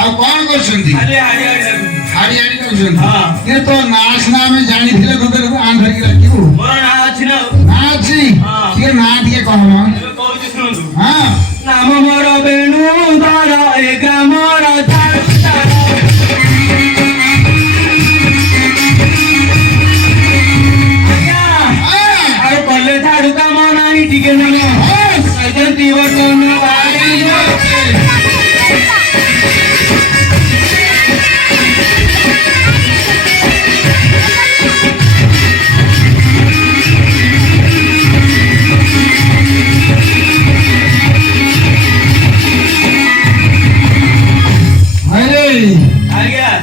ଆଉ କଣ କରୁଛନ୍ତି? ହାଡି ହାଡି କରୁଛନ୍ତି। ଏ ତ ନାଁ ସିନା ଆମେ ଜାଣିଥିଲେ ତୋତେ ଆଁ ଧରିକି ଡାକିବୁ। ନାଁ ଅଛି ଟିକେ ନାଁ ଟିକେ କହ। ହଁ ନାମ ମୋର ବେଣୁଧର ଏ ଗ୍ରାମର ଆଉ କଲେ ଝାଡୁ କାମ ନାହିଁ ଟିକେ ନାଇନ୍ତି ବର୍ତ୍ତମାନ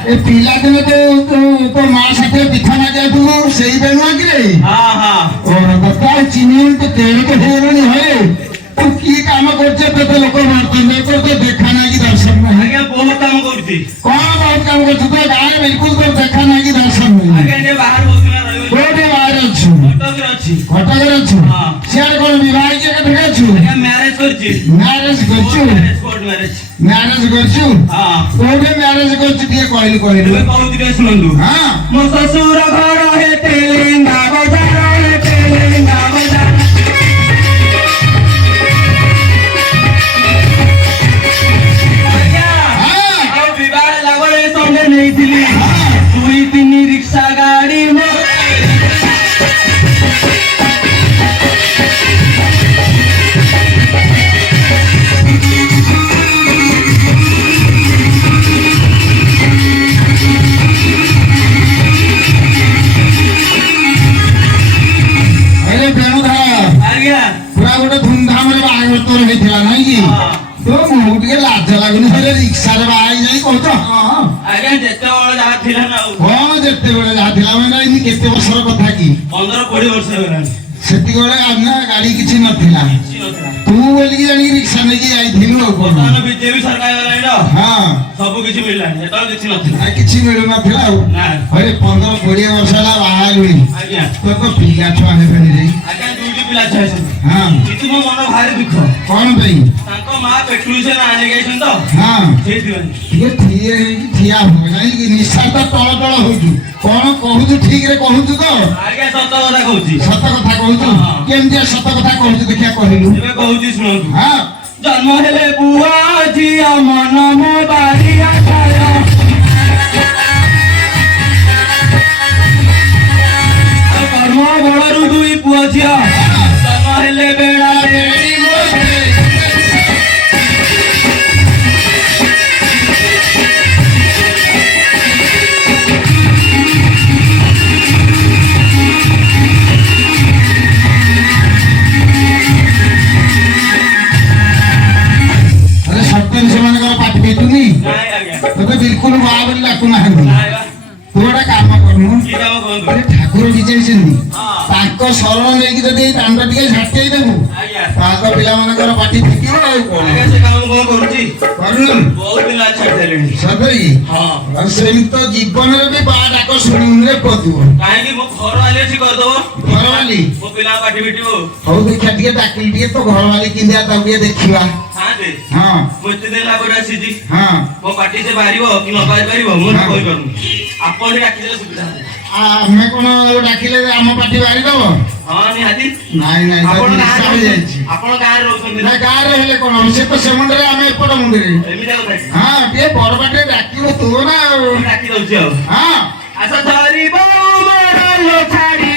ଏ ପିଲାଦିନେ ତୋ ମା ସାଥିରେ ପିଠା ମାଗିବାକୁ ସେଇ ବେଣୁଆ କିରେ ଚିନି ତ ତେଣିକ ହେଇଗଲାଣି ହଏ ତୁ କି କାମ କରୁଛ ତୋତେ ଲୋକ ମାରୁଛନ୍ତି ତ ଦେଖା ନାହିଁ କି ଦର୍ଶନ ନାହିଁ। ଆଜ୍ଞା ବହୁତ କାମ କରୁଛି। କଣ ବହୁତ କାମ କରୁଛୁ ତୋ ଗାଁରେ ବିଲକୁଲ ତୋର ଦେଖା ନାହିଁ କି ଦର୍ଶନ ନାହିଁ। କୋଉଠି ବାହାରେ ଅଛୁ? କଟକରେ ଅଛୁ। ସିଆଡେ କଣ ବିବାହ କେତେ ଅଛୁ? ମ୍ୟାରେଜ କରୁଛି। ମ୍ୟାରେଜ କରୁଛୁ? ମ୍ୟାରେଜ କରୁଛୁ? କୋଉଠି ମ୍ୟାରେଜ କରୁଛୁ ଟିକେ କହିଲୁ କହୁଛି ଟିକେ ଶୁଣନ୍ତୁ। ମୋ ଶ୍ୱଶୁର ଘର ହେତେ ଲେଙ୍ଗା ବଜାର ହେତେ ଲେଙ୍ଗା ବଜାର ଆଉ ବିବାହ ଲାଗରେ ସଙ୍ଗେ ନେଇଥିଲି 2-3 ରିକ୍ସା ଗାଡି ଗୋଟେ ଧୁମଧାମରେ ବାହାଘର ତୋର ହେଇଥିଲା ନାଇଁ କି? ତ ମୁଁ ଟିକେ ଲାଜ ଲାଗୁନି ରିକ୍ସାରେ ବାହା ହେଇଯାଇ କହୁଛ। ଯେତେବେଳେ ଯାହା ଥିଲା ନା ହଁ ଯେତେବେଳେ ଯାହା ଥିଲା ମାନେ ଏମିତି କେତେ ବର୍ଷର କଥା କି? 15-20 ବର୍ଷ ହେଇଗଲାଣି। ସେତିକିବେଳେ ଆମେ ଗାଡି କିଛି ନଥିଲା ତୁ ବୋଲିକି ଜାଣିକି ରିକ୍ସା ନେଇକି ଯାଇଥିଲୁ ଆଉ ବିଜେପି ସରକାର ହେଇଗଲାଣି ହଁ ସବୁ କିଛି ମିଳିଲାଣି ସେତେବେଳେ କିଛି ନଥିଲା କିଛି ମିଳୁନଥିଲା ଆଉ 15-20 ବର୍ଷ ହେଲା ବାହା ହେଲୁଣି ତୋର ତ ପିଲା ଛୁଆ ହେବେନି। ଆଜ୍ଞା 2ଟି ପିଲା ଛୁଆ ଅଛନ୍ତି। କିନ୍ତୁ ମୋ ମନ ଭାରି ଦୁଃଖ। କଣ ପାଇଁ? ତାଙ୍କ ମା ପେଟରୁ ସେ ନା ନେଇଯାଇଛନ୍ତି ତ ସେଇଥିପାଇଁ ଟିକେ ଠିଆ ହୁଏ କାହିଁକି ନିଶା ତ ଟଳ ଟଳ ହଉଛୁ। କଣ କହୁଛୁ ଠିକ ରେ କହୁଛୁ ତ? ଆଜ୍ଞା ସତ କଥା କହୁଛି। ସତ କଥା କହୁଛୁ? କେମିତି ସତ କଥା କହୁଛୁ ଦେଖିଆ କହିଲୁ। ଏବେ କହୁଛି ଶୁଣନ୍ତୁ। ଜନ୍ମ ହେଲେ ପୁଅ ଝିଅ ମନ ମୋ ବାରିଆ କର୍ମ ବଳରୁ 2 ପୁଅ ଝିଅ ଜନ୍ମ ହେଲେ ବେଳା ସେମାନଙ୍କର ପାଟି ଫିଟୁନି ତତେ ବିଲକୁଲ ବାହା ବୋଲି ଡାକୁନାହାନ୍ତି। ତୁ ଗୋଟେ କାମ କରୁନୁ ଠାକୁର ବିଜେଇଛନ୍ତି ତାଙ୍କ ଶରଣ ନେଇକି ଯଦି ଏଇ ଦାଣ୍ଡ ଟିକେ ଝାଟେଇ ଦେବୁ ତାଙ୍କ ପିଲାମାନଙ୍କର ପାଟି ଫିଟିବ ଆଉ କଣ ସେମିତି ତ ଜୀବନରେ ବି ବା ଡାକ ଶୁଣିବୁନି ପଦୁଅ ଘରବାଲି ହଉ ଦେଖିଆ ଟିକେ ଡାକିଲି ଟିକେ ତ ଘରବାଲି କିନ୍ଦିଆ ତାକୁ ଟିକେ ଦେଖିବା। ମୋ ପାଟି ସେ ବାହାରିବ କି ନ ବାହାରି ପାରିବ ମୁଁ କହିପାରୁନି। ଆପଣ ଡାକିଦେଲେ ସୁବିଧା ଆମେ କଣ ଡାକିଲେ ଆମ ପାଟି ବାହାରିଦବ? ନିହାତି ନାଇଁ ନାଇଁ ଆପଣ ଗାଁରେ ରହୁଛନ୍ତି ନା? ଗାଁରେ ହେଲେ କଣ ସେ ତ ସେ ମୁଣ୍ଡରେ ଆମେ ଏପଟ ମୁଣ୍ଡରେ। ଟିକେ ବଡ ପାଟିରେ ଡାକିବ ତୁ ନା ଆଉ ଡାକି ଦଉଛି ଆଉ ଆସ ଧରିବ ଛାଡି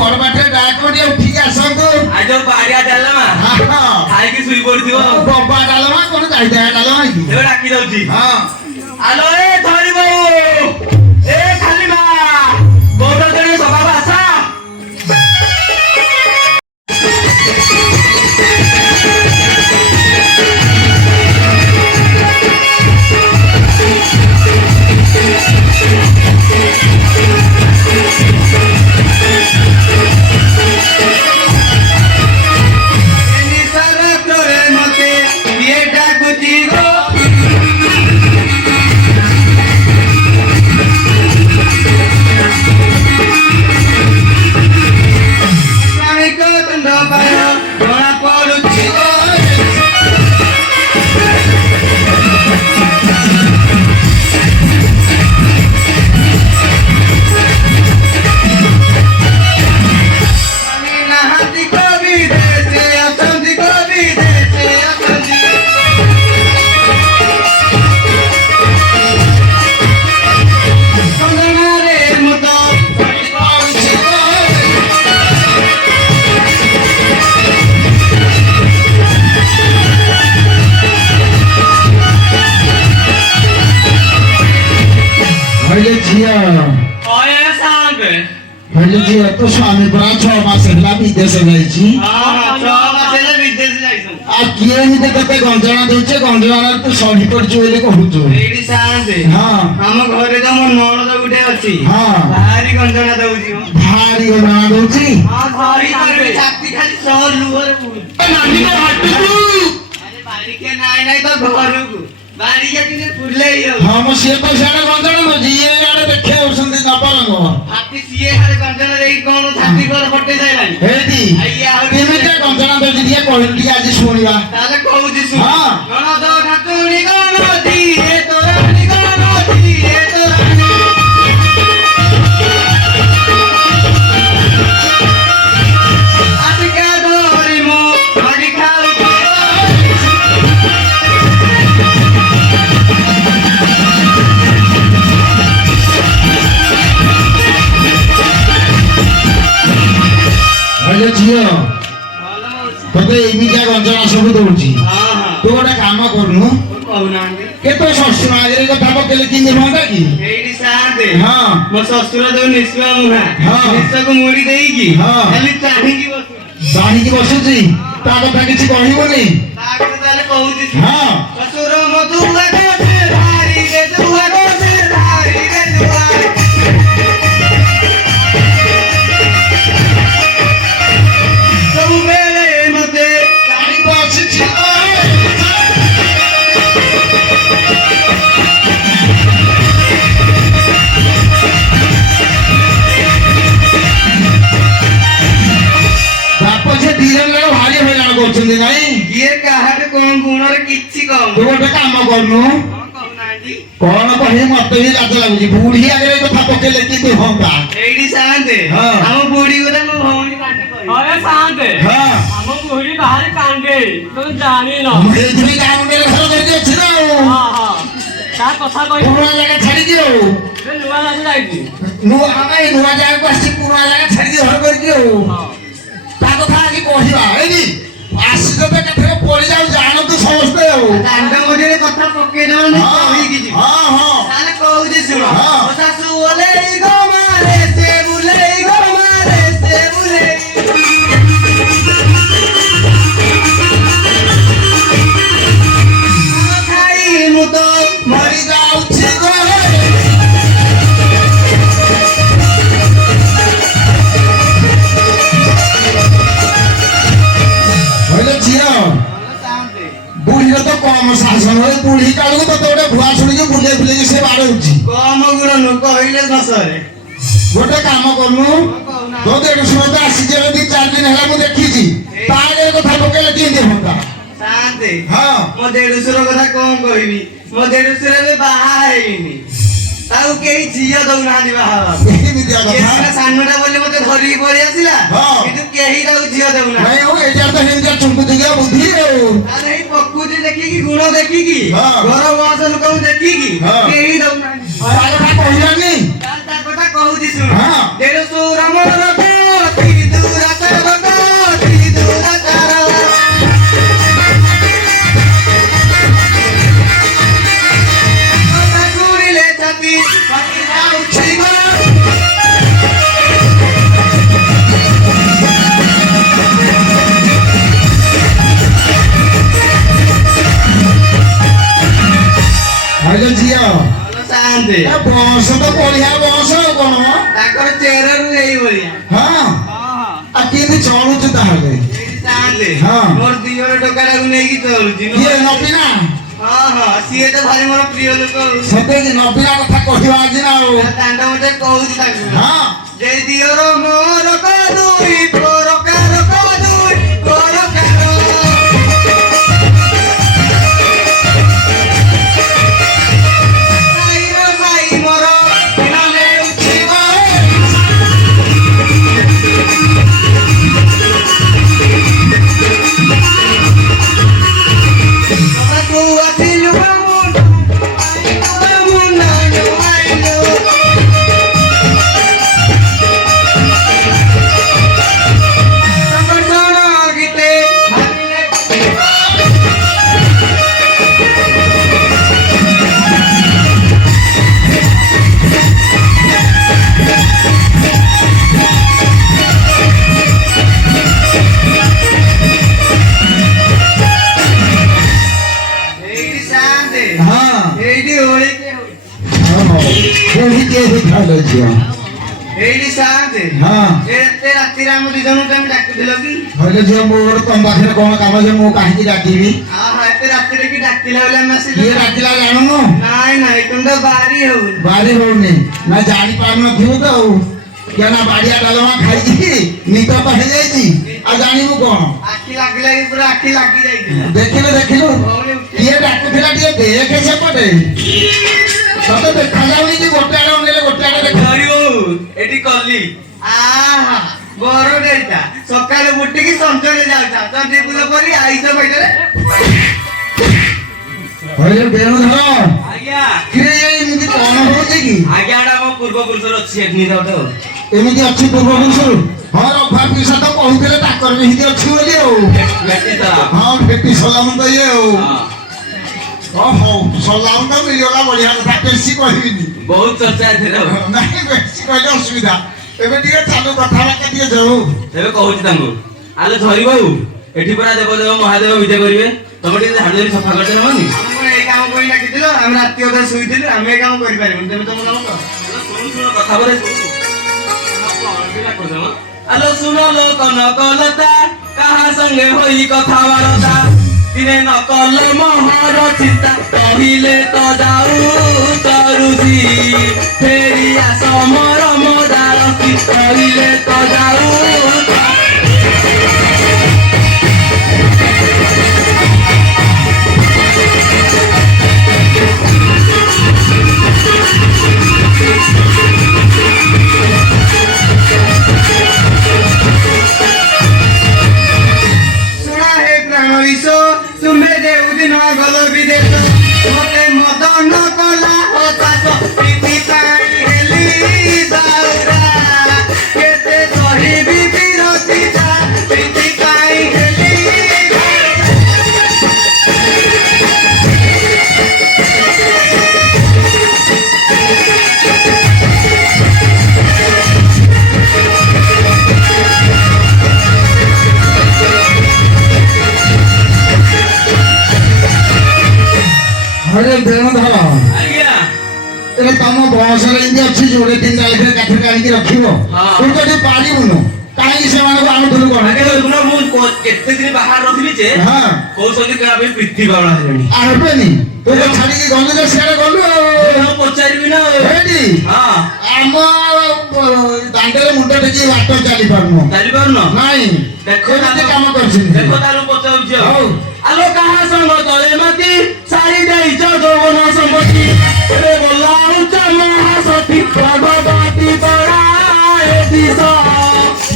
ଘର ବାଟରେ ଡାକ ଟିକେ ଉଠିକି ଆସନ୍ତୁ। ଆଜି ବାଡ଼ିଆ ଡାଲମା ଖାଇକି ଶୋଇ ପଡିଥିବ। ବବା ଡାଲମା କଣ ଯାଇଥାଏ ଡାଲମା କି? ଏବେ ଡାକି ଦଉଛି। ହଁ ଆଲୋ ଏ ଧରି ବୋଉ ଏ ଖାଲି ମା ବୋଉଟା ଧରି ସକାଳୁ ଆସ। ଝିଅ ତ ସ୍ୱାମୀ ପୁରା 6 ମାସ ହେଲା ବିଦେଶ ଯାଇଛି। ଆଉ କିଏ ଏମିତି ତତେ ଗଞ୍ଜଣା ଦଉଛେ? ଗଞ୍ଜଣାରେ ତୁ ସଢି ପଡିଛୁ ବୋଲି କହୁଛୁ। ହଁ ଆମ ଘରେ ତ ମୋ ନଣଦ ଗୋଟେ ଅଛି। ହଁ ଭାରି ଗଞ୍ଜଣା ଦଉଛି। ଭାରି ଗଞ୍ଜଣା ଦଉଛି। ଛାତି ଖାଲି ସହ ଲୁହରେ ବାରିକେ ନାଇଁ ତ ଘରକୁ ବାରିକେ କିନ୍ତୁ ଫୁଲେଇ ଯାଉଛି। ହଁ ମୁଁ ସିଏ ତ ସିଆଡେ ଗଞ୍ଜଣା ଦଉଛି, ଇଏ ଆଡେ ଦେଖେ ଆଉଛନ୍ତି ନବରଙ୍ଗ। ଛାତି ସିଏ ଖାଲି ଗଞ୍ଜଣା ଦେଇକି କଣ ଛାତି କର ଫଟେଇ ସାଇଲାଣି। ହେଇଟି କେମିତି ଗଞ୍ଜଣା ଦଉଛି ଟିକେ କହିଲୁ ଟିକେ ଆଜି ଶୁଣିବା। ତାହେଲେ କହୁଛି ଶୁଣ। ହଁ ନଣଦ ନାତୁଣୀ ଗଣତି ଏ ତୋରାଣୀ ଗଣତି ଏ ତୋରାଣୀ ଆସିକା ଧରି ମୁଁ ଧରି ଖାଉଛି। ଝିଅ ତତେ ଏମିତିଆ ଗଞ୍ଜଣା ସବୁ ଦଉଛି, ତୁ ଗୋଟେ କାମ କରୁନୁ କହୁନାହାନ୍ତି କେତେ ଶ୍ୱଶୁର ଆଗରେ କଥା ପକେଇଲେ କେମିତି ହୁଅନ୍ତା କି? ଏଇଠି ସାଥେ ହଁ ମୋ ଶ୍ୱଶୁର ଯୋଉ ନିଶ୍ଚୟ ମୁହଁ ହଁ। ନିଶ୍ଚୟକୁ ମୁড়ି ଦେଇକି ହଁ। ଖାଲି ଚାହିଁକି ବସୁ। ବାହିକି ବସୁଛି, ତା କଥା କିଛି କହିବୁନି। ତା କଥା ତାହେଲେ କହୁଛି ହଁ ଶ୍ୱଶୁର ମୋ ଦୁଆ ଗୋସେ ଧାରି ରେ ଦୁଆ ଗୋସେ ଧାରି ରେ ଦୁଆରେ ସବୁବେଳେ ମତେ ପାଣି ବସିଛି ବାପ ସେ ଦି ଜଣ ଯାକ ଭାରି ହଇରାଣ କରୁଛନ୍ତି ନାଇଁ। କିଏ କାହାଠୁ କଣ ଗୁଣରେ କିଛି କମ। ତୁ ଗୋଟେ କାମ କରୁନୁ, କଣ କହୁନାହାନ୍ତି କଣ କହିବି ମତେ ବି ଲାଜ ଲାଗୁଛି। ବୁଢୀ ଆଗରେ କଥା ପକେଇଲେ କେମିତି ହୁଅନ୍ତା? ଏଇଠି ସାନ୍ତେ ହଁ। ଆମ ବୁଢୀ କଥା ମୋ ଭଉଣୀ କାଟେ କହିବ। अरे शांत है ହଁ हम बुढ़ी बाहर कांडे तुम जानी ना ମୁଁ ଏଇଥିପାଇଁ ଗାଁ ମୁଣ୍ଡରେ ଘର କରିକି ଅଛି ନା ଆଉ। हाँ हाँ क्या कथा कही ପୁରୁଣା ଜାଗା ଛାଡିକି ଆଉ रे नुआ जाने जाई ନୂଆ ଏଇ ନୂଆ ଜାଗାକୁ ଆସିଛି, ପୁରୁଣା ଜାଗା ଛାଡିକି ଘର କରିକି ଆଉ। हाँ ତା କଥା ଆଜି କହିବା ଏଇଠି ଆସିଛ ତ କେତେ ପଡିଯାଉ ଜାଣନ୍ତୁ ସମସ୍ତେ ଆଉ। ଦାଣ୍ଡ ମଝିରେ କଥା ପକେଇ ଦେବନି ହଁ କହିକି ଯିବ। ହଁ ହଁ ତାହେଲେ କହୁଛି ଶୁଣ। ହଁ। ମୋ ଶାଶୁ ଓଲେଇ ଗୋ ମାରେ ସେ ବୁଲେଇ ଗୋ ମାରେ ସେ ବୁଲେଇ ଖାଇ ମୁଁ ତ ମରି ଯାଉଛି ଘରେ। କହିଲେ ଝିଅ ବୁଢୀର ତ କମ ଶାସନ, ବୁଢୀ କାଳକୁ ତତେ ଗୋଟେ ଭୁଆ ଶୁଣିକି ବୁଲେଇ ବୁଲେଇକି ସେ ବାଡଉଛି। କମ ଗୁଣ ନୁ କହିଲେ ଦଶରେ। ଗୋଟେ କାମ କରୁନୁ, ତୋ ଦେଢଶୁର ତ ଆସିଛି ଏବେ 2-4 ଦିନ ହେଲା ମୁଁ ଦେଖିଛି, ତା ଆଗରେ କଥା ପକେଇଲେ କେମିତି ହୁଅନ୍ତା? ଶାନ୍ତେ ହଁ ମୋ ଦେଢଶୁର କଥା କଣ କହିବି? ମୋ ଦେଢଶୁର ଏବେ ବାହା ହେଇନି, ତାକୁ କେହି ଝିଅ ଦଉନାହାନ୍ତି ବାହା ହେବାକୁ। ଏମିତିଆ କଥା। ସାନଟା ବୋଲି ମତେ ଧରିକି ପଳେଇ ଆସିଲା, ହଁ। କିନ୍ତୁ କେହି ତାକୁ ଝିଅ ଦଉନାହାନ୍ତି। ନାଇଁ ହଉ ଏଇଟା ତ ସେମିତିଆ ଚୁମ୍ପୁତିକିଆ ବୁଦ୍ଧି ଆଉ। ତାହେଲେ ଏଇ ପ୍ରକୃତି ଦେଖିକି ଗୁଣ ଦେଖିକି ହଁ। ଘର ବୟସ ଲୋକଙ୍କୁ ଦେଖିକି ହଁ। କେହି ଦଉନାହାନ୍ତି। ତା କଥା କହିଲାନି। ତାହେଲେ ତା କଥା କହୁଛି ଶୁଣ। ହଁ। ଦେଢଶୁର ମୋର ଗତି ପାଟି ଯାଉଛି ଗୋ। ହଇଲୋ ଝିଅ ଭଲ ସାନ୍ତେ। ଏ ବସ ତ ବଢିଆ ବସ ଆଉ କଣ ମ? ତାଙ୍କର ଚେହେରାରୁ ଏଇଭଳିଆ। ହଁ ଆଉ କେମିତି ଚଳୁଛୁ ତାହେଲେ? ଏଇଠି ସାନ୍ତେ। ହଁ। ମୋର ଦିଅର ଟୋକାଟାକୁ ନେଇକି ଚଳୁଛି। କିଏ ନବୀନା? ହଁ ହଁ ସିଏ ତ ଭାରି ମୋର ପ୍ରିୟ ଲୋକ। ସତେ କି ନବୀନା କଥା କହିବା ଆଜି ନା ଆଉ? ଦାଣ୍ଡ ମତେ କହୁଛି ତାଙ୍କୁ। ହଁ ଯେ ଦିଅର ମୋର କଦୁଇ ପରକାର କଦୁଇ ପରକାର। ସାଇର ସାଇ ମୋର ଦିନ ନେଉଛି ଗୋ। ବାବା ତୁ ଆସିଲୁ ବାମୁନ ବାମୁନ ଆଇଲୁ। ସଂଗଠନ ଗୀତେ ଭାବିଲେ ଏଇଠି ସାନ୍ତେ। ହଁ ଏଇଠି ହୋଳିକେ ହୋଳି। କେହି କେହି ଖାଇଲ ଝିଅ? ଏଇଠି ସାନ୍ତେ। ହଁ ଏତେ ରାତିରେ ଆମ ଦି ଜଣଙ୍କୁ ତମେ ଡାକୁଥିଲ କି? ହଇଲୋ ଝିଅ ମୋର ତମ ପାଖରେ କଣ କାମ ଯେ ମୁଁ କାହିଁକି ଡାକିବି? ଏତେ ରାତିରେ କି ଡାକିଲା ବୋଲି ଆମେ ଆସିଲୁ। କିଏ ଡାକିଲା ଜାଣୁନୁ? ନାଇଁ ନାଇଁ ତୁମ ତ ବାରି ହଉନି। ବାରି ହଉନି ନା ଜାଣିପାରୁନଥିବୁ ତ ଆଉ କିଏ ନା ବାଡିଆ ଡାଲମା ଖାଇକି ନିଦ ତ ହେଇଯାଇଛି ଆଉ ଜାଣିବୁ କଣ? ଆଖି ଲାଗି ଲାଗି ପୁରା ଆଖି ଲାଗି ଯାଇଥିଲା। ଦେଖିଲୁ ଦେଖିଲୁ ଭଉଣୀ ଉଠି- କିଏ ଡାକୁଥିଲା ଟିକେ ଦେଖେ ସେପଟେ ତତେ ଦେଖାଯାଉନି କି ଗୋଟେ ଆଡେ ଅନେଇଲେ ଗୋଟେ ଆଡେ ଦେଖା ହରିବୁ ଏଠି କଲି। ଆହା ବର ଦେଇତା ସକାଳେ ଉଠିକି ସଞ୍ଜରେ ଯାଉଥା ଚଣ୍ଡୀ ପୂଜା କରି ଆଇସ ବୈଠରେ। ହଇଲୋ ବେଣୁଧର ଆଜ୍ଞା କିରେ ଏମିତି କଣ ହଉଛି କି? ଆଜ୍ଞା ଏଟା ଆମ ପୂର୍ବ ପୁରୁଷର ଅଛି ଏଠି ଗୋଟେ। ଏମିତି ଅଛି ପୂର୍ବପୁରୁଷରୁ? ହଁ ରଭା ପିସା ତ କହୁଥିଲେ ତାଙ୍କର ବି ହିତି ଅଛି ବୋଲି ଆଉ ହଁ ଭେଟି ସଲାମ ତ ଇଏ ଆଉ ହଉ ସଲାମ ତ ମିଳିଗଲା ବଢିଆ କଥା ବେଶୀ କହିବିନି ବହୁତ ଚର୍ଚ୍ଚା ଏଥିରେ। ନାଇଁ ବେଶୀ କହିଲେ ଅସୁବିଧା ଏବେ ଟିକେ ଚାଲୁ କଥାବାର୍ତ୍ତା ଟିକେ ଯାଉ ଏବେ କହୁଛି ତାଙ୍କୁ ଆଲୋ ଧରି ବାବୁ ଏଠି ପରା ଦେବଦେବ ମହାଦେବ ବିଜେ କରିବେ ତମେ ଟିକେ ଝାଡୁ ଧରି ସଫା କରିତେ ହବନି? ଏଇ କାମ କରି ଡାକିଥିଲ ଆମେ ରାତି ଅଧରେ ଶୋଇଥିଲୁ ଆମେ ଏ କାମ କରିପାରିବୁନି ତମେ ତମ କାମ କର। ଶୁଣୁ କଥା ପରେ ଆଲୋ ଶୁଣ ଲୋ କନକଲତା କାହା ସଙ୍ଗେ ହୋଇ କଥାବାର୍ତ୍ତା ଦିନେ ନକଲ ମହର ଚିନ୍ତା କହିଲେ ତ ଯାଉ ତରୁଛି ଫେରି ଆସ ମର ମଦାରସି କହିଲେ ତ ଯାଉ। ଶୁଣା ହେ ପ୍ରାଣ ଈଶ ତୁମେ ଯେଉଁଦିନ ଗଲ ବିଦେଶ ମତେ ମଦନ କଲା ହତାଶ ପ୍ରୀତି ପାଇଁ ହେଲି ଦାଉରା କେତେ କହିବି ବିରତି ଯା ପ୍ରୀତି ପାଇଁ ହେଲି ହଇଲୋ ବେଣୁଧର ଆଜ୍ଞା ଏବେ ତମ ବୟସରେ ଏମିତି ଅଛି ଯୋଡ଼େ ତିନିଟା ଲେଖରେ କାଠିରେ ଆଣିକି ରଖିବ ହଁ। ତୁ ଯଦି ପାରିବୁନୁ କାହିଁକି ସେମାନଙ୍କୁ ଆଣୁଥିଲୁ କଣ? ମୁଁ କେତେ ଦିନ ବାହାରେ ରଖିଲି ଯେ ହଁ କହୁଛନ୍ତି କାହା ପାଇଁ ପ୍ରୀତି ପାଉଣା ହେଲେଣି ଆଣବେନି ତୁ ତ ଛାଡିକି ଗଲୁ ଯେ ସିଆଡେ ଗଲୁ ଆଉ ପଚାରିବି ନା ଏଇଠି ହଁ ଆମ ଦାଣ୍ଡରେ ମୁଣ୍ଡ ଟେକି ବାଟ ଚାଲି ପାରୁନୁ ଚାଲିପାରୁନ ନାଇଁ ଦେଖ ଏମିତି କାମ କରିଛନ୍ତି ଦେଖ ତାହେଲେ ପଚାରୁଛି ଆଉ ହଉ। ଆଲୋ କାହା ସଙ୍ଗ ତଳେ ମାତି ସାରି ଦେଇଛ ଯୌବନ ସମ୍ପତ୍ତି ଏବେ ଗଲା ଉଚ୍ଚ ମହାସତୀ ଭଗବତୀ ପରାଏ ଦିଶ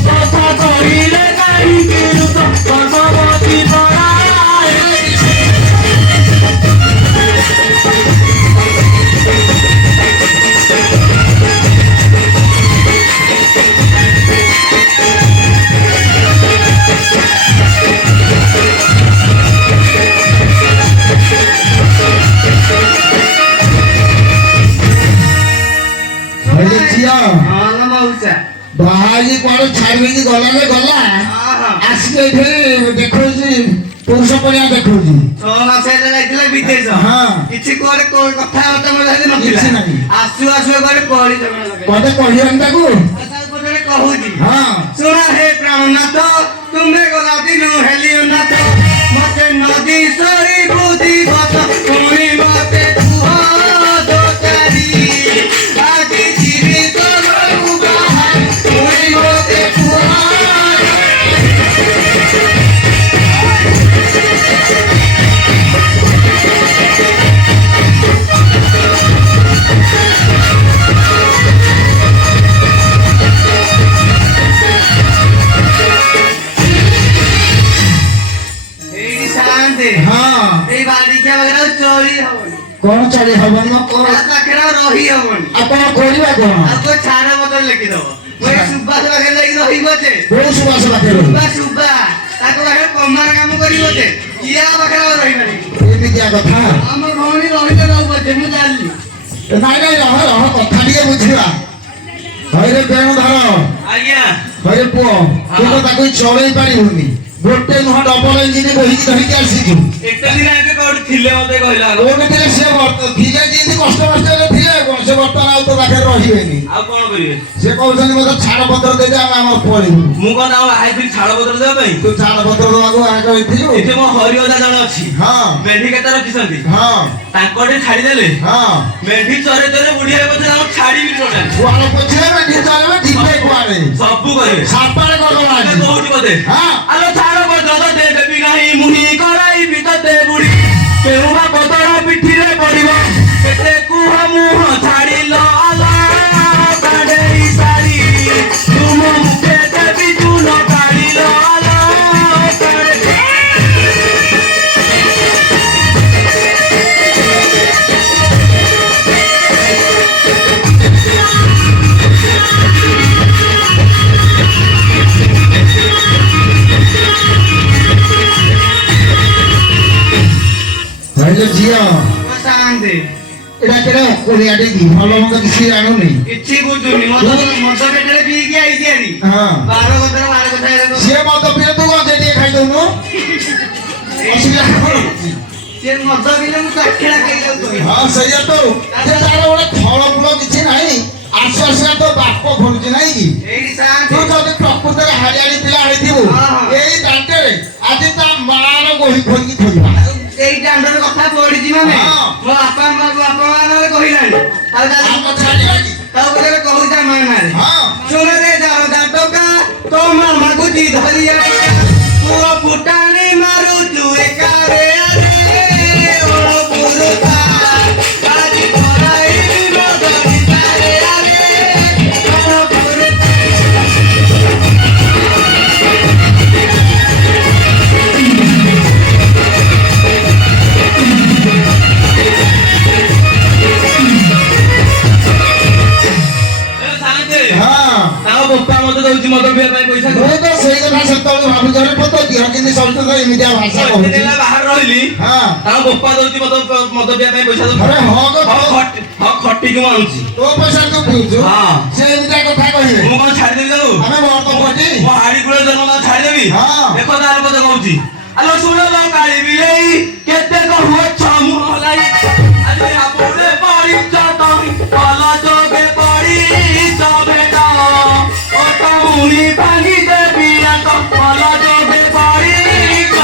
କଥା କହିଲେ କାହିଁକି ରୁଷ ଭଗବତୀ ପରାଏ ଦିଶ। ଝିଅ ହଁ ଲୋ ମଉସା ବାହାରି କୁଆଡେ ଛାଡ଼ିକି ଗଲା ଗଲା ଆସିକି ଏଠି ଦେଖଉଛି ପୁରୁଷ ପଣିଆ ଦେଖଉଛି 6 ମାସ ହେଲା ଯାଇଥିଲେ ବିଦେଶ ହଁ। କିଛି କୁଆଡେ କଥାବାର୍ତ୍ତା ମୋର ହେଲେ କିଛି ନଥିଲା ନାହିଁ। ଆସୁ ଆସୁ କୁଆଡେ ପଡି କଟେ କହିବନି ତାକୁ କହୁଛି ହଁ ଶୁଣ ହେ ପ୍ରାଣନାଥ ତୁମେ ଗଲା ଦିନୁ ହେଲି ନାଥ ମତେ ନଦୀ ସରି ବୁଦ୍ଧି ବତ ପୁଣି ମତେ କୁହ ଦୋକାରୀ ଆଜି ଯିବି ତ ଘରୁ ବାହାରି ପୁଣି ମତେ କୁହ ଏଇଠି ଶାନ୍ତି ହଁ ଏଇ ବାଡ଼ିଖିଆ ବଗେରା ଚୋରି ହବନି କଣ ଚଳି ହବନି ମ କଣ ତା ପାଖରେ ଆଉ ରହି ହବନି ଆଉ କଣ କରିବା କଣ ଆଉ କୋଉ ଛାଡ ବଦଳ ଲେଖିଦବ ମୁଁ ଏଇ ସୁବାସ ପାଖରେ ଯାଇକି ରହିବ ଯେ କୋଉ ସୁବାସ ପାଖରେ ସୁବା ତାଙ୍କ ପାଖରେ କମାର କାମ କରିବ ଯେ ଇୟା ପାଖରେ ଆଉ ରହିବନି ଏମିତିଆ କଥା ଆମ ଭଉଣୀ ରହିଲେ ରହୁ ବୋଧେ ମୁଁ ଜାଣିଲି ନାଇଁ ନାଇଁ ରହ ରହ କଥା ଟିକେ ବୁଝିବା ହଇରେ ବେଣୁ ଧର ଆଜ୍ଞା ହଇରେ ପୁଅ ତୁ ତ ତାକୁ ଚଳେଇ ପାରିବୁନି ଗୋଟେ ନୁହଁ ଡବଲ ଇଞ୍ଜିନ ବୋହିକି ଧରିକି ଆସିଛୁ ଏତେ ଦିନ ଆগে କୋଉଠି ଥିଲେ ମତେ କହିଲା କୋଉଠି ଥିଲେ ସେ ଥିଲେ ଯେମିତି କଷ୍ଟ କଷ୍ଟରେ ଥିଲେ ସେ ବର୍ତ୍ତମାନ ଆଉ ତୋ ପାଖରେ ରହିବେନି ଆଉ କଣ କରିବେ ସେ କହୁଛନ୍ତି ମତେ ଛାଡ ପତ୍ର ଦେଇଦେ ଆମେ ଆମର ପଳେଇବୁ ମୁଁ କଣ ତାଙ୍କୁ ବାହାଇଥିଲି ଛାଡ ପତ୍ର ଦେବା ପାଇଁ ତୁ ଛାଡ ପତ୍ର ଦବାକୁ ଆଗ ହେଇଥିଲୁ ଏଠି ମୋ ହରିଅଦା ଜଣେ ଅଛି ହଁ ମେଣ୍ଢି କେତେ ରଖିଛନ୍ତି ହଁ ତାଙ୍କ ଟିକେ ଛାଡିଦେଲେ ହଁ ମେଣ୍ଢି ଚରେ ଚରେ ବୁଢିଆ ବୋଧେ ତାଙ୍କୁ ଛାଡିବି ଟୋଟାଲ କୁଆଡେ ପଛରେ ମେଣ୍ଢି ଚାଲିବେ ଯିବେ କୁଆଡେ ସବୁ କରିବେ ସାପାରେ କରିଦବ ଆଜି କହୁଛି ବୋଧେ ହଁ ଆଲୋ ଛାଡ ପତ୍ର ତ ଦେବି ନାହିଁ ମୁହିଁ କରାଇବି ତତେ ବୁଢୀ କେଉଁ ବା ବଦଳ ପିଠିରେ ପଡିବ କେତେ କୁହ ମୁହଁ ଛାଡ଼ିଲ ଆଲା ବାଡେଇ ସାରି ତୁମ ମୁଖେ ଦେବି ଚୁନ କାଢିଲ ଆଲା ଭାଇଲେ ଝିଅ ଶାନ୍ତି ଏଟା କେଡା କୋଳିଆଟେ କି ଭଲ ମନ୍ଦ କିଛି ଜାଣୁନି କିଛି ବୁଝୁନି ମଦ ପେଟରେ ପିଇକି ଆଇଛି ଆରି ହଁ ବାର କଥା ସିଏ ମଦ ପିଲେ ତୁ ଗଞ୍ଜେ ଟିକେ ଖାଇଦଉନୁ ଅସୁବିଧା କଣ? ସେ ମଦ ପିଇଲେ ମୁଁ ଚାଖିଳା ଖାଇଯାଉଛି ହଁ ସେଇଆ ତ ସେ ତାର ଗୋଟେ ଫଳ ଫୁଳ କିଛି ନାହିଁ ଆସୁ ଆସୁ ତ ବାପ ଖୋଲୁଛି ନାଇଁ କି ଏଇଠି ତୁ ଶାନ୍ତି ଯଦି ପ୍ରକୃତରେ ହାରିଆଣି ପିଲା ହେଇଥିବୁ ଏଇ ଦାଣ୍ଡରେ ଆଜି ତା ମାର ଗୋହି ଖୋଲିକି ଥୋଇବା ଏଇ ଦାଣ୍ଡର କଥା ପଢିଛି ମାନେ ହଁ। ମୋ ବାପା ନହେଲେ କହିଲାଣି ଆଉ ଆମ ଛାଡ଼ିବା କି? ତା ଉପରେ କହୁଛି ତା ମା ନାଁରେ ହଁ ଶୁଣରେ ଯାର ଟଙ୍କା ତୋ ମାମାକୁ ଜି ଧରିଆ ପୁଅ ଫୁଟାଣି ମାରୁଛୁ ଏକାରେ ଆରେ ଓ ପୁରୁଷା ଆଜି ଧରାଇବି ମଦ ଭିତରେ ଆରେ ଓ ପୁରୁଷା ହଁ ତାଙ୍କ ବୋପା ମତେ ଦଉଛି ମଦ ପିଇବା ପାଇଁ ପଇସା ମୁଁ ତ ସେଇ କଥା ସେତେବେଳେ ଭାବୁଛି ଆରେ ପୁଅ ତୋ ଦେହ କେମିତି ସବୁଠୁ ତ ଏମିତିଆ ଭାଷା କହୁଛି ବାହାରେ ରହିଲି ହଁ ତାଙ୍କ ବୋପା ଦଉଛି ମଦ ପିଇବା ପାଇଁ ପଇସା ଦଉଛି ଆରେ ହଁ ଗୋ ଖଟିକି ମୁଁ ଆଣୁଛି ତୋ ପଇସା ତୁ ପିଉଛୁ ହଁ। ସେ ଏମିତିଆ କଥା କହିବେ ମୁଁ କଣ ଛାଡିଦେବି ତାକୁ ଆମେ ବଡ ତ ପଡି ମୋ ହାଡି କୂଳେ ଜନ୍ମ ତାକୁ ଛାଡିଦେବି ହଁ। ଦେଖ ତାର କଥା କହୁଛି ଆଲୋ ଶୁଣ ଲ କାଳି ବିଲେଇ କେତେ କହୁଅ ଛମୁ ହলাই ଆଜି ଆପୁରେ ପଡିଛ ତମି କଲ ଯୋଗେ ପଡିଛ ଭେଟ ଓ ତମୁନି ଭାଙ୍ଗି ଦେବି ଆତ କଲ ଯୋଗେ ପଡିଛ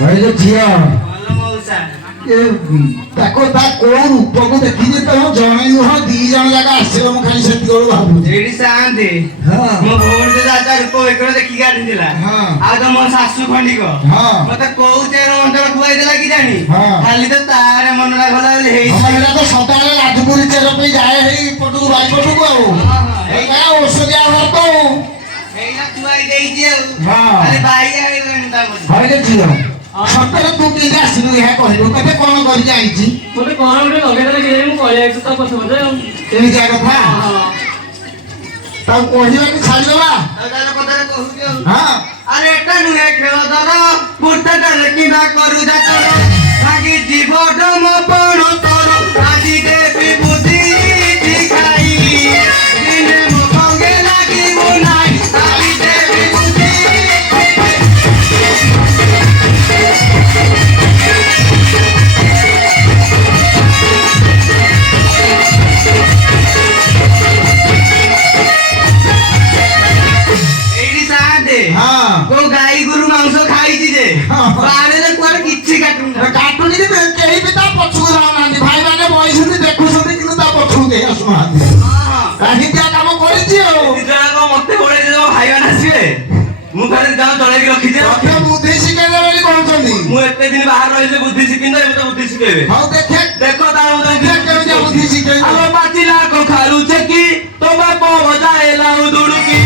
ଭାଇଲେ ଝିଅ ଭଲ ମଉସା ଏ ତାକୁ ତା କୋଉ ରୂପକୁ ଦେଖିଛି ତ ଜଣେ ନୁହଁ ଦି ଜଣ ଯାକ ଆସିବ ମୁଁ ଖାଲି ସେତିକି ବେଳୁ ଭାବୁଛି ଏଇଠି ଶାନ୍ତି ହଁ ମୋ ଭଉଣୀ ତ ତା ରୂପ ବେକର ଦେଖିକି ଆଣିଥିଲା ହଁ। ଆଉ ତ ମୋ ଶାଶୁ ଖଣ୍ଡିକ ହଁ ମତେ କୋଉ ଚେର ମନ୍ତ୍ର ଖୁଆଇଦେଲା କି ଜାଣି ହଁ। ଖାଲି ତ ତାର ମନଟା ଗଲା ବୋଲି ହଁ, ହେଇଛି ଏଇଟା ତ ସଦାବେଳେ ଲାଜପୁରୀ ଚେର ପାଇଁ ଯାଏ ହେଇ ପଟକୁ ବାରିପଟକୁ ଆଉ ଏଇଟା ଔଷଧିଆ ଘର ତ ଆଉ ଏଇଟା ଖୁଆଇ ଦେଇଛି ଆଉ ହଁ। ଖାଲି ବାଇଆ ହେଇଗଲାଣି ତା ବୋଧେ କହିଲେ ଝିଅ ସତରେ ତୁ କେମିତି ଆସିଲୁ ଏହା କହିଲୁ ତତେ କଣ କରିକି ଆଇଛି ମୋତେ କ'ଣ ଗୋଟେ ଲଗେଇଦେଲେ କି ମୁଁ ପଳେଇ ଆସିଛି ତା ପଛେ ପଛେ ଆଉ। ଏମିତିଆ କଥା ହଁ। ତାକୁ କହିବାକୁ ଛାଡ଼ିଦବା ହଁ ଆରେ ଏଟା ନୁହେଁ ଖେଳ ଧର ପୁର୍ତ୍ତଟାରେ କିମ୍ବା କରୁ ଯାତର ଲାଗି ଯିବ ଡମ ପଣ ତର ଆଜି ଦେବି ବୁଦ୍ଧି ଶିଖାଇ ଦିନେ ମୋ ସଙ୍ଗେ ଲାଗିବୁ ନାହିଁ ଆଜି ଦେବି ବୁଦ୍ଧି ଏଇଠି ସାଦେ ହଁ କୋଉ ଗାଈ ଗୋରୁ ମାଂସ ଖାଇଛି ଯେ ହଁ। ବାଡରେ କୁଆଡେ କିଛି କାଟୁନି କାଟୁନି କି କେହି ବି ତା ପଛକୁ ଯାଉନାହାନ୍ତି ଭାଇମାନେ ବଇଛନ୍ତି ଦେଖୁଛନ୍ତି କିନ୍ତୁ ତା ପଛକୁ କେହି ଆସୁନାହାନ୍ତି ଏମିତିଆ କାମ କରିଛି ଆଉ ମତେ ଗୋଳେଇ ଦେବ ଭାଇମାନେ ଆସିବେ ମୁଁ ଖାଲି ଯାଉ ଚଳେଇକି ରଖିଛେ ତତେ ବୁଦ୍ଧି ଶିଖେଇଦେବେ ବୋଲି କହୁଛନ୍ତି ମୁଁ ଏତେ ଦିନ ବାହାରେ ରହିଲେ ବୁଦ୍ଧି ଶିଖିନି ତ ମତେ ବୁଦ୍ଧି ଶିଖେଇବେ ହଉ ଦେଖେ ଦେଖ ତାର କେମିତିଆ ବୁଦ୍ଧି ଶିଖେଇବେ ଆମ ପାଚିଲା କଖାରୁ ଛେକି ତୋ ବାପ ବଜାଇଲା ଦୁଡୁକି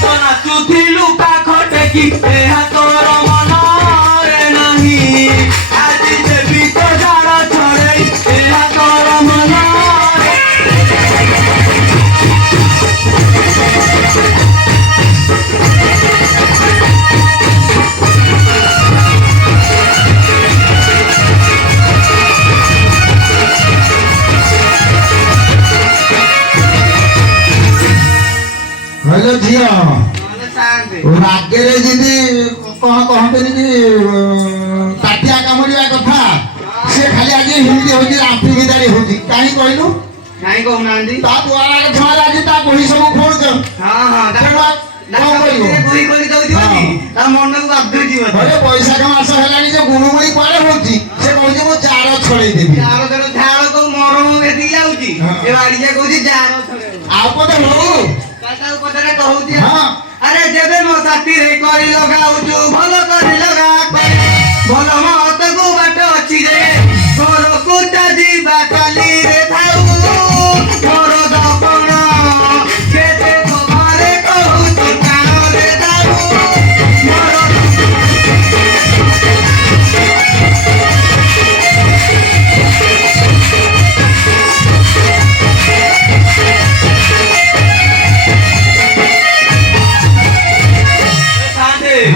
ତ ନାଚୁଥିଲୁ କାଖ ଟେକି ଏହା ତୋର ମନରେ ନାହିଁ ଆଜି ଦେବି ତ ଝାଡ଼ ଛଡ଼େଇ ଏହା ତୋର ମନରେ କହିଲ ଝିଅ ନହେଲେ ଶାନ୍ତି ରାଗରେ ଯେମିତି କଣ କହନ୍ତିନି କି ତାଟିଆ କାମୁଡିବା କଥା ସେ ଖାଲି ଆଜି ହିନ୍ଦୀ ହଉଛି ରାମ୍ପି ବିଦାରି ହଉଛି କାହିଁ କହିଲୁ କାହିଁ କହୁନାହାନ୍ତି ତା ଦ୍ୱାରା ଛୁଆରେ ଆଜି ତା ବହି ସବୁ ଖୋଳୁଛ ହଁ ହଁ ତେଣୁ କଣ କରିବ ବହି କରି ଦଉଥିବ କି ତା ମନକୁ ବାଧୁଛି ଘରେ ବୈଶାଖ ମାସ ହେଲାଣି ଯେ ଗୁଣୁଗୁଣି କୁଆଡେ ହଉଛି ସେ କହୁଛି ମୁଁ ଚାର ଛଡେଇ ଦେବି ଝାଳ କୋଉ ମରମ ଭେଦିକି ଯାଉଛି ଏ ବାଡିଆ କହୁଛି ଝାଳ ଆଉ ବୋଧେ ହଉ କାଟାକୁ ପଚାରେ କହୁଛି ହଁ ଆରେ ଯେବେ ମୋ ସାଥିରେ କରି ଲଗାଉଛୁ ଭଲ କରି ଲଗା ଭଲ ମତକୁ ବାଟ ଅଛି ରେ ଘରକୁ ଯିବା କାଲିରେ ଥାଉ ମୋର ଦପଣ କେତେ ଘରେ କହୁଛୁ କାନରେ ଯାଉ ମୋର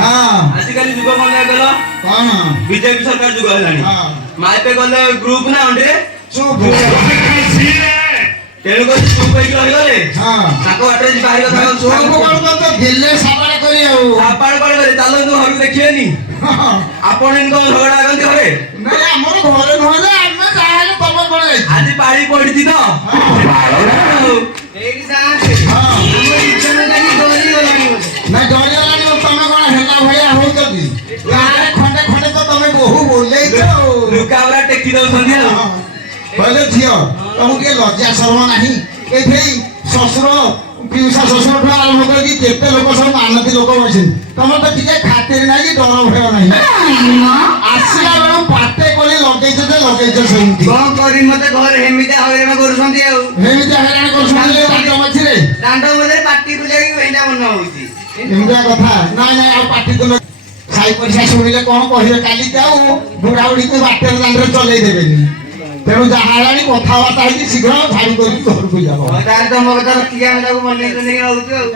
ହଁ ଆଜିକାଲି ଯୁଗ କଣ ହେଇଗଲ କଣ ବିଜେପି ସରକାର ଯୁଗ ହେଲାଣି ହଁ ମାଇପେ ଗଲେ ଗ୍ରୁପ ନା ଅଣ୍ଡେ ଚୁପ ତେଣୁ କରି ଚୁପ ହେଇକି ରହିଗଲେ ହଁ ତାଙ୍କ ବାଟରେ ବାହାରିବ ତାଙ୍କ ସବୁ କଣ ତ ଗେଲେ ସାବାଡ କରି ଆଉ ସାପାଡ଼ କଣ କରି ଚାଲନ୍ତୁ ଘରକୁ ଦେଖିବେନି ହଁ। ଆପଣ ଏମିତି କଣ ଝଗଡ଼ା କରନ୍ତି ଘରେ ନାଇଁ ଆମର ଘରେ ନହେଲେ ଆମେ ଯାହାହେଲେ ତମ କଣ ଯାଇଛି ଆଜି ପାଳି ପଡିଛି ତ ଏଇଠି ସାହାଯ୍ୟ ହଁ ଆମ ଇଚ୍ଛା ଲାଗି ଡରିଗଲାଣି ନାଇଁ ଡରିଗଲାଣି ତମେ କଣ ହେଲା ଭଳିଆ ହଉଛନ୍ତି ଗାଁରେ ଖଣ୍ଡେ ଖଣ୍ଡେ ତ ତମେ ବହୁ ବୋଲେଇଛ ଆଉ ଲୁକାଉରା ଟେକି ଦଉଛନ୍ତି ଆଉ ହଁ। କହିଲେ ଝିଅ ତମକୁ ଟିକେ ଲଜ୍ଜା ଶରମ ନାହିଁ ଏଠି ଶ୍ୱଶୁର ପିଉସା ଶ୍ୱଶୁରଠୁ ଆରମ୍ଭ କରିକି କେତେ ଲୋକ ସବୁ ମାନନ୍ତି ଲୋକ ବସିଛନ୍ତି ତମର ତ ଟିକେ ଖାତିର ନାହିଁ କି ଡର ଭୟ ନାହିଁ ଆସିଲା ବେଳକୁ ପାଟେ କୋଳି ଲଗେଇଛ ଯେ ଲଗେଇଛ ସେମିତି କଣ କରି ମତେ ଘରେ ଏମିତି ହଇରାଣ କରୁଛନ୍ତି ଆଉ ଏମିତି ହଇରାଣ କରୁଛନ୍ତି ତାଙ୍କ ମଝିରେ ଦାଣ୍ଡ ବୋଧେ ପାଟିକୁ ଯାଇକି ଏଇଟା ମନ ହଉଛି ଏମିତିଆ କଥା ନାଇଁ ନାଇଁ ଆଉ ପାଟି ତ ସାଇ ପଇସା ଶୁଣିଲେ କଣ କହିବେ କାଲିକି ଆଉ ବୁଢା ବୁଢୀକୁ ବାଟରେ ଦାଣ୍ଡରେ ଚଲେଇ ଦେବେନି ତେଣୁ ଯାହା ହେଲାଣି କଥାବାର୍ତ୍ତା ହେଇକି ଶୀଘ୍ର ଝାଡୁ କରିକି ଘରକୁ ଯାଅ ତାର ତମ କଥା ରଖିକି ଆମେ ତାକୁ ମନେଇ ନେଇକି ରହୁଛୁ ଆଉ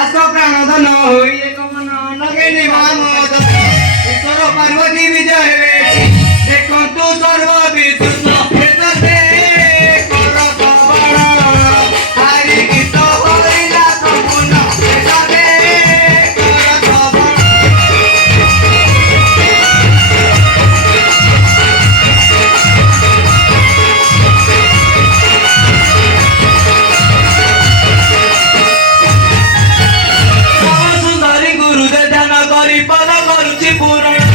ଆସ ପ୍ରାଣ ଧନ ହୋଇ ଏକ ମନ ଲଗେଇନି ମାମଦ ଈଶ୍ୱର ପାର୍ବତୀ ବିଜୟ ହେବେ ଦେଖନ୍ତୁ ସର୍ବ ବିଷ୍ଣୁ ହେବେ କର କବଳ ହାରି ଗୀତ ହରିଲା ସମ୍ପୂର୍ଣ୍ଣ ହେବେ କର କବଳ ସୁନ୍ଦରୀ ଗୁରୁ ଧ୍ୟାନ କରି ପଦ କରୁଛି ପୂରଣ